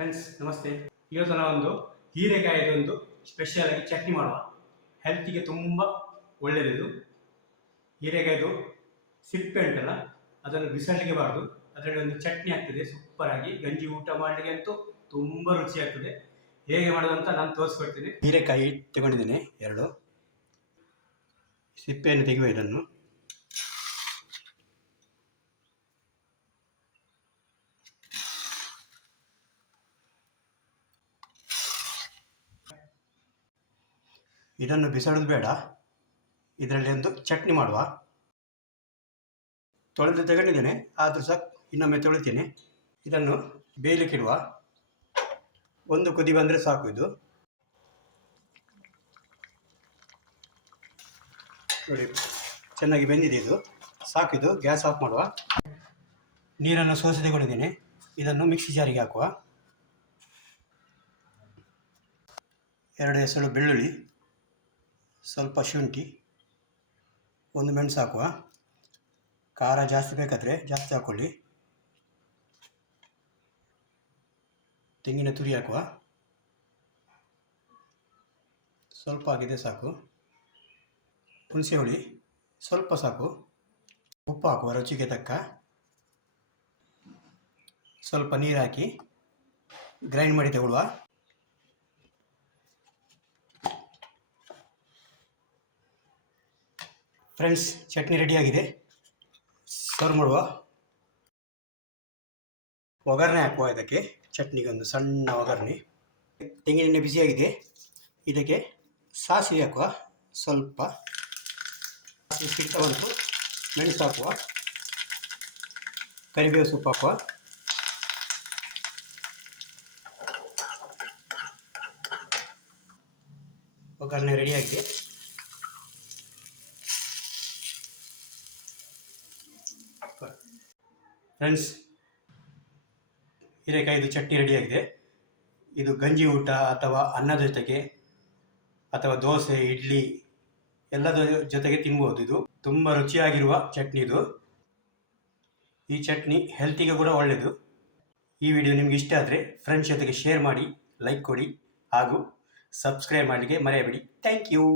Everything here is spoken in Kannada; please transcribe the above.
ಫ್ರೆಂಡ್ಸ್ ನಮಸ್ತೆ. ಇವತ್ತು ನಾವೊಂದು ಹೀರೆಕಾಯಿದೊಂದು ಸ್ಪೆಷಲ್ ಆಗಿ ಚಟ್ನಿ ಮಾಡುವ. ಹೆಲ್ತಿಗೆ ತುಂಬ ಒಳ್ಳೆಯದು. ಹೀರೆಕಾಯ್ದು ಸಿಪ್ಪೆ ಉಂಟಲ್ಲ, ಅದನ್ನು ಬಿಸಾಡಲಿಕ್ಕೆಬಾರ್ದು. ಅದರಲ್ಲಿ ಒಂದು ಚಟ್ನಿ ಆಗ್ತದೆ ಸೂಪರ್ ಆಗಿ. ಗಂಜಿ ಊಟ ಮಾಡಲಿಕ್ಕೆ ಅಂತೂ ತುಂಬ ರುಚಿ ಆಗ್ತದೆ. ಹೇಗೆ ಮಾಡೋದು ಅಂತ ನಾನು ತೋರಿಸ್ಕೊಡ್ತೀನಿ. ಹೀರೆಕಾಯಿ ತಗೊಂಡಿದ್ದೀನಿ 2. ಸಿಪ್ಪೆಯನ್ನು ತೆಗೆಯುವ ಇದನ್ನು. ಇದನ್ನು ಬಿಸಾಡೋದು ಬೇಡ. ಇದರಲ್ಲಿ ಒಂದು ಚಟ್ನಿ ಮಾಡುವ. ತೊಳೆದು ತಗೊಂಡಿದ್ದೇನೆ, ಆದರೂ ಸಹ ಇನ್ನೊಮ್ಮೆ ತೊಳಿತೀನಿ. ಇದನ್ನು ಬೇಯಲಿಕ್ಕಿಡುವ. ಒಂದು ಕುದಿ ಬಂದರೆ ಸಾಕು. ಇದು ನೋಡಿ, ಚೆನ್ನಾಗಿ ಬೆಂದಿದೆ. ಇದು ಸಾಕು. ಇದು ಗ್ಯಾಸ್ ಆಫ್ ಮಾಡುವ. ನೀರನ್ನು ಸೋಸಿ ತಗೊಂಡಿದ್ದೇನೆ. ಇದನ್ನು ಮಿಕ್ಸಿ ಜಾರಿಗೆ ಹಾಕುವ. 2 ಎಸಳು ಬೆಳ್ಳುಳ್ಳಿ, ಸ್ವಲ್ಪ ಶುಂಠಿ, 1 ಮೆಣಸು ಹಾಕುವ. ಖಾರ ಜಾಸ್ತಿ ಬೇಕಾದರೆ ಜಾಸ್ತಿ ಹಾಕ್ಕೊಳ್ಳಿ. ತೆಂಗಿನ ತುರಿ ಹಾಕುವ. ಸ್ವಲ್ಪ ಆಗಿದೆ ಸಾಕು. ಹುಣಸೆ ಹುಳಿ ಸ್ವಲ್ಪ ಸಾಕು. ಉಪ್ಪು ಹಾಕುವ ರುಚಿಗೆ ತಕ್ಕ. ಸ್ವಲ್ಪ ನೀರು ಹಾಕಿ ಗ್ರೈಂಡ್ ಮಾಡಿ ತಗೊಳ್ಳುವ. ಫ್ರೆಂಡ್ಸ್, ಚಟ್ನಿ ರೆಡಿಯಾಗಿದೆ. ಸರ್ವ್ ಮಾಡುವ. ಒಗ್ಗರಣೆ ಹಾಕುವ. ಇದಕ್ಕೆ ಚಟ್ನಿಗೊಂದು ಸಣ್ಣ ಒಗ್ಗರಣೆ. ತೆಂಗಿನೆಣ್ಣೆ ಬಿಸಿಯಾಗಿದೆ. ಇದಕ್ಕೆ ಸಾಸಿವೆ ಹಾಕುವ. ಸ್ವಲ್ಪ ಸಿಕ್ಕ ಬಂತು. ಮೆಣಸು ಹಾಕುವ. ಕರಿಬೇವು ಸೊಪ್ಪು ಹಾಕುವ. ಒಗ್ಗರಣೆ ರೆಡಿಯಾಗಿದೆ. ಫ್ರೆಂಡ್ಸ್, ಹೀರೆಕಾಯಿದು ಚಟ್ನಿ ರೆಡಿಯಾಗಿದೆ. ಇದು ಗಂಜಿ ಊಟ ಅಥವಾ ಅನ್ನದ ಜೊತೆಗೆ ಅಥವಾ ದೋಸೆ, ಇಡ್ಲಿ ಎಲ್ಲದರ ಜೊತೆಗೆ ತಿನ್ಬೋದು. ಇದು ತುಂಬ ರುಚಿಯಾಗಿರುವ ಚಟ್ನಿ. ಇದು ಈ ಚಟ್ನಿ ಹೆಲ್ತಿಗೆ ಕೂಡ ಒಳ್ಳೆಯದು. ಈ ವಿಡಿಯೋ ನಿಮಗೆ ಇಷ್ಟ ಆದರೆ ಫ್ರೆಂಡ್ಸ್ ಜೊತೆಗೆ ಶೇರ್ ಮಾಡಿ, ಲೈಕ್ ಕೊಡಿ ಹಾಗೂ ಸಬ್ಸ್ಕ್ರೈಬ್ ಮಾಡಲಿಕ್ಕೆ ಮರೆಯಬೇಡಿ. Thank you.